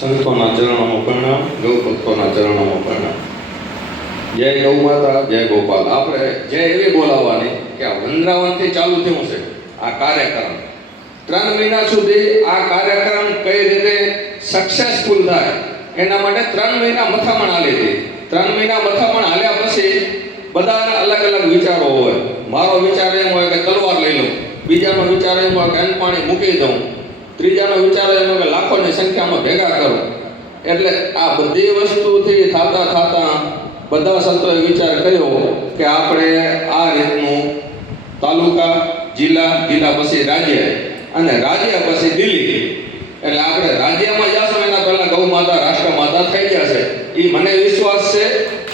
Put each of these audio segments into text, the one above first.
સંતોના ચરણોમાં પ્રણામ, ગૌ ભક્તોના ચરણોમાં પ્રણામ. જય ગૌ માતા, જય ગોપાલ. આપણે જય એવી બોલાવવાની કે આ વંદરાવનથી ચાલુ થયું છે આ કાર્યક્રમ. 3 મહિના સુધી આ કાર્યક્રમ કઈ રીતે સક્સેસફુલ થાય એના માટે 3 મહિના મથામણ આલી હતી. 3 મહિના મથામણ હાલ્યા પછી બધાના અલગ અલગ વિચારો હોય. મારો વિચાર એમ હોય કે તલવાર લઈ લઉં, બીજાનો વિચાર એમ હોય કે અન્ન પાણી મૂકી દઉં, ત્રીજાનો વિચાર એમ હોય કે લાખોની સંખ્યામાં ભેગા કરું. એટલે આ બધી વસ્તુથી થતા બધા સંતોએ વિચાર કર્યો કે આપણે આ રીતનું તાલુકા, જિલ્લા પછી રાજ્ય અને રાજ્ય પછી દિલ્હી, એટલે આપણે રાજ્યમાં જશું એના પહેલા ગૌ માતા રાષ્ટ્ર માતા થઈ જશે. એ મને વિશ્વાસ છે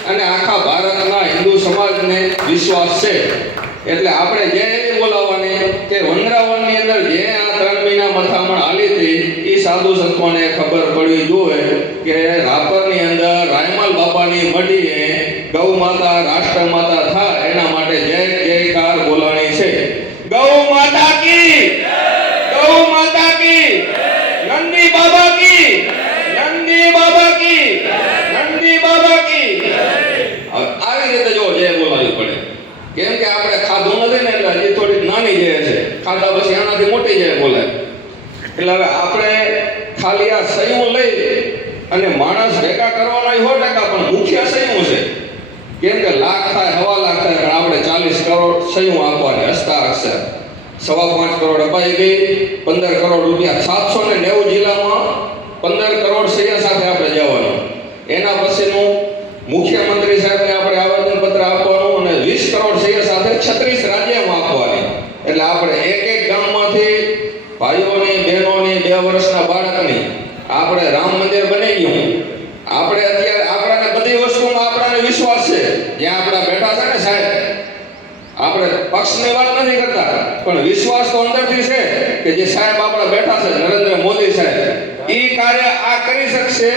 અને આખા ભારતના હિન્દુ સમાજને વિશ્વાસ છે. એટલે આપણે જે બોલાવવાની કે વંદરાવનની અંદર જે આ 3 મહિના મથામણ હાલી હતી એ સાધુ સંતોને ખબર પડવી જોઈએ કે રાપરની અંદર રાયમાલ બાપાની મઢીએ ગૌ માતા રાષ્ટ્ર માતા થાય એના માટે જય જયકાર બોલાણી છે. ગૌ માતા કી, ગૌ માતા કી, નંદી બાબા કી, નંદી બાબા કી, નંદી બાબા કી. આવી રીતે જો જય બોલાવી પડે, કેમ કે આપણે ખાધું નથી ને એટલે હજી થોડીક નાની જય છે. ખાધા પછી આનાથી મોટી જય બોલે. એટલે હવે આપણે ખાલી આ સયું લઈ અને માણસ ભેગા કરવાના 100%, પણ મુખ્ય સયું છે. કેમ કે લાખ થાય, 1.25 લાખ થાય, પણ આપણે 40 કરોડ સયું આપવાની હસતા અક્ષર. 5.25 કરોડ અપાઈ ગઈ. 15 કરોડ રૂપિયા 790 જિલ્લામાં 15 કરોડ સૈયા સાથે આપણે જવાનું. એના પછીનું મુખ્યમંત્રી સાહેબને આપણે આવેદનપત્ર આપવાનું અને 20 કરોડ સૈયા સાથે 36 રાજ્યમાં આપવાની. એટલે આપણે એક ગામમાંથી ભાઈઓની, બહેનોની, 2 વર્ષના બાળકની આપણે રામ મંદિર બની ગયું. આપણે અત્યારે આપણાને બધી વસ્તુમાં આપણાને વિશ્વાસ છે. જ્યાં આપણા બેઠા છે ને સાહેબ, આપણે પક્ષની વાત નથી કરતા, પણ વિશ્વાસ તો અંદરથી છે કે જે સાહેબ આપણા બેઠા છે નરેન્દ્ર મોદી સાહેબ, એ કાર્ય આ કરી શકશે.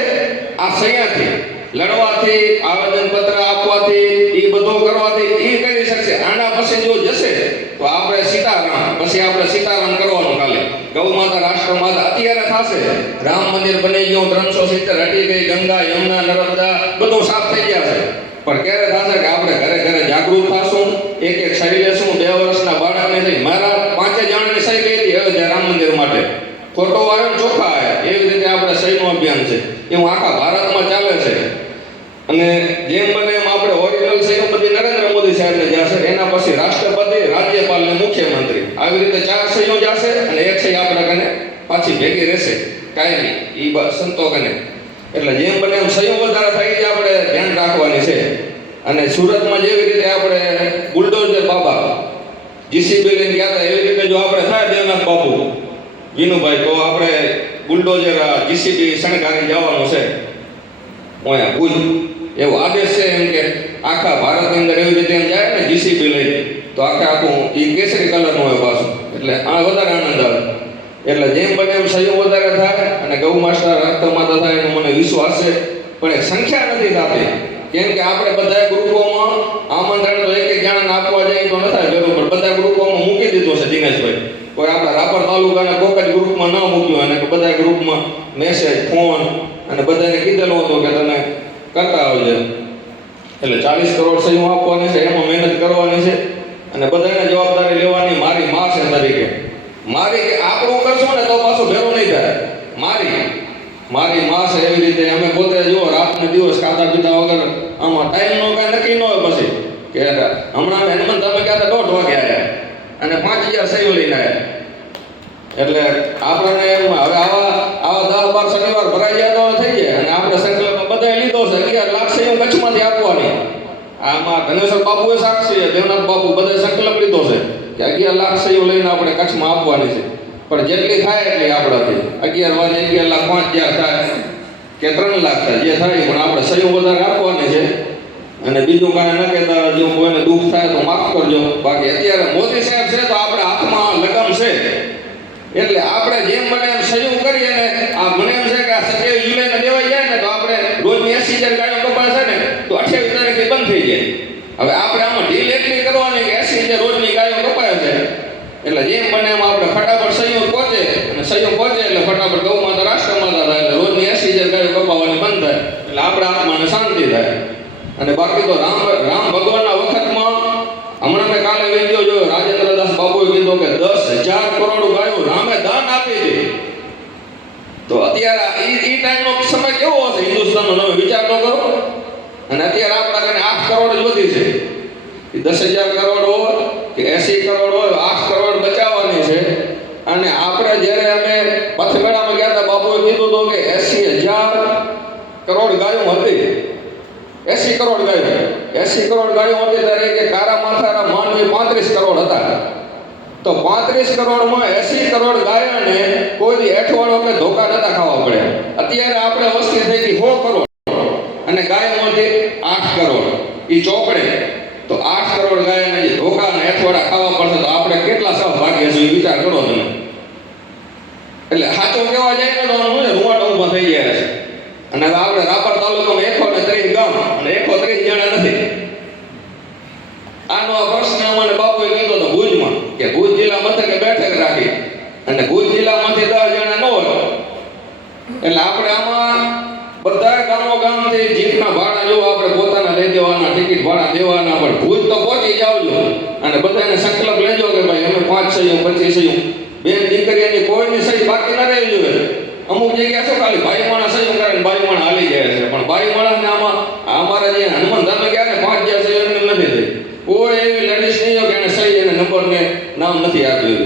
આ સૈયાથી લડવાથી, આવેદનપત્ર આપવાથી, એ બધું કરવાથી એ કરી શકશે. આના પછી જો જશે તો આપણે સીતારામ, પછી આપણે સીતારામ કરવાનું. કાલે ગૌ માતા રાષ્ટ્ર માતા અત્યારે થશે. રામ મંદિર બની ગયું, 370 હટી ગઈ, ગંગા, યમુના, નર્મદા બધું સાફ થઈ ગયા છે. પણ ક્યારે થશે કે આપણે ઘરે ઘરે જાગૃત થશું, એક સહી લેશું. 2 વર્ષના બાળકને થઈ, મારા 5 જણાની સહી ગઈ હતી હવે રામ મંદિર માટે. ફોટો આવ્યો, ચોખ્ખા આવ્યા. એવી રીતે આપણે સહીનું અભિયાન છે, એવું આખા ભારતમાં ચાલે છે. અને જેમ બને એમ આપણે ઓરિજિનલ સહી બધી નરેન્દ્ર મોદી સાહેબને જશે. એના પછી રાષ્ટ્રપતિ, રાજ્યપાલ ને મુખ્યમંત્રી, આવી રીતે 4 સહીઓ જશે અને 1 સહી આપણે કને પાછી ભેગી રહેશે કાયમી એ સંતો કને. એટલે જેમ બને એમ સહીઓ વધારે થઈ જ આપણે ધ્યાન રાખવાની છે. અને સુરતમાં જેવી રીતે આપણે બુલડોઝર બાબા જીસીબી લઈને ગયા હતા, એવી રીતે જો આપણે થાય દેવનાથ બાપુ, વિનુભાઈ, તો આપણે બુલડોઝર જીસીબી શણગારી જવાનું છે ઓયા ભુજ. એવો આદેશ છે એમ કે આખા ભારતની અંદર એવી રીતે એમ જાય ને જીસીબી લઈને, તો આખું એ કેસરી કલરનું હોય પાછું. એટલે આ વધારે આનંદ આવે. એટલે જેમ બને એમ સહયોગ વધારે થાય અને ગૌ માતા રાષ્ટ્ર માતા થાય એનો મને વિશ્વાસ છે. પણ એક સંખ્યા નથી થતી, કેમ કે આપણે બધા ગ્રુપોમાં આમંત્રણ તો એક જણાને આપવા જાય તો ન થાય જરૂર, પણ બધા ગ્રુપોમાં મૂકી દીધું છે દિનેશભાઈ. કોઈ આપણા રાપર તાલુકાના કોક જ ગ્રુપમાં ન મૂક્યું, અને બધા ગ્રુપમાં મેસેજ, ફોન અને બધાને કીધેલું હતું કે તમે કરતા આવજો. એટલે 40 કરોડ સહીઓ આપવાની છે, એમાં મહેનત કરવાની છે અને બધાને જવાબદારી લેવાની. મારી માં છે તરીકે, મારી કે આપણું કરશું ને તો પાછું ભેરું નહીં થાય. મારી માં છે. એવી રીતે અમે પોતે જુઓ રાતને દિવસ ખાતા પીતા વગર આમાં ટાઈમનો કાંઈ નક્કી ન હોય. પછી કે હમણાં હેનમંત તમે કહેતા 1:30 વાગે આવ્યા અને 5000 સહીઓ લઈને આવ્યા. એટલે આપણને હવે આવા 10-12 શનિવાર ભરાઈ જાય તો થઈ જાય. અને આપણે સંકલ્પ બધાએ લીધો છે 11 લાખ સહીઓ કચ્છમાંથી આપવાની. આમાં ધનેશ્વર બાપુએ સાક્ષી, દેવનાથ બાપુ બધાએ સંકલ્પ લીધો છે કે 11 લાખ સહીઓ લઈને આપણે કચ્છમાં આપવાની છે. પણ જેટલી થાય એટલી આપણાથી 11 વાગે 11 લાખ 5000 થાય કે 3 લાખ થાય, જે થાય, પણ આપણે સહીઓ વધારે આપવાની છે. અને બીજું કાંઈ ન કહેતા, જો કોઈને દુઃખ થાય તો માફ કરજો. બાકી અત્યારે મોદી સાહેબ છે તો આપણે હાથમાં લગમ છે. એટલે આપણે જેમ બને એમ સહયોગ કરીએ ને. આ મને એમ છે કે આ 27 જુલાઈને દેવાઈ જાય ને તો આપણે રોજની 80,000 ગાડીઓ કપાય છે ને તો 28 તારીખે બંધ થઈ જાય. હવે આપણે આમાં ઢીલ એટલી કરવાની કે 80,000 રોજની ગાડીઓ કપાય છે. એટલે જેમ બને એમ આપણે ફટાફટ સહયોગ પહોંચે, અને સહયોગ પહોંચે એટલે ફટાફટ ગૌ માતા રાષ્ટ્ર માતા થાય. એટલે રોજની 80,000 બાકી તો રામ ભગવાનના વખતમાં હમણાં મેં કાલે વિડીયો જોયો, રાજેન્દ્રદાસ બાબુએ કીધું કે 10,000 કરોડ ગાયો રામે દાન આપી હતી. તો અત્યારે એ ટાઈમનો સમય કેવો હશે હિન્દુસ્તાનનો, તમે વિચાર તો કરો. અને અત્યારે આપણા કને 8 કરોડ જ વધી છે. 10,000 કરોડ હોય કે 80 કરોડ હોય, 8 કરોડ બચાવવાની છે. અને આપણે જ્યારે અમે પથમેળામાં ગયા હતા, બાપુએ કીધું હતું કે 80,000 કરોડ ગાયો હતી. 80 કરોડ ગાયો, 80 કરોડ ગાયો હતી ત્યારે કે કારા માથાના માનવી 35 કરોડ હતા. તો 35 કરોડમાં 80 કરોડ ગાયોને કોઈ એઠવાડો કે ધોકા નતા ખાવા પડે. અત્યારે આપણે વસ્તી થઈ ગઈ 100 કરોડ અને ગાયોમાંથી 8 કરોડ, એ ચોપડે તો 8 કરોડ ગાયોને જે ધોકા અને એઠવાડા ખાવા પડશે તો આપણે કેટલા સહભાગ્ય છે, વિચાર કરો તમે. એટલે સાચો કહેવા જાય ને તો રૂવાટા ઊભા થઈ ગયા છે. અને હવે આપણે રાપર તાલુકામાં 130 ગામ અને 130 જણા નથી. આનો આ પ્રશ્ન અમને બાપુએ કીધો તો ભુજમાં, કે ભુજ જિલ્લા મથકે બેઠક રાખી અને ભુજ જિલ્લામાંથી 10 જણા ન હોય એટલે આપણે આમાં બધા ગામોગામથી જીપના ભાડા જો આપણે પોતાના લઈ દેવાના, ટિકિટ ભાડા દેવાના. પણ ભુજ તો પહોંચી જાવજો અને બધાને સંકલ્પ લેજો કે ભાઈ અમે 5 સહીઓ 25 સહીઓ, બેન દીકરીની કોઈની સહી બાકી ન રહેવી જોઈએ. અમુક જગ્યા છે ખાલી ભાઈ માણસ સહી કરે ને ભાઈ માણસ હાલી જાય છે, પણ ભાઈ માણસને આમાં અમારા જે હનુમાન ધામે ગયા ને 5 જ્યાં સહી એમને નથી થઈ. કોઈ એવી લેડીઝ નહીં હોય કે એને સહી એને નંબરને નામ નથી આપ્યું.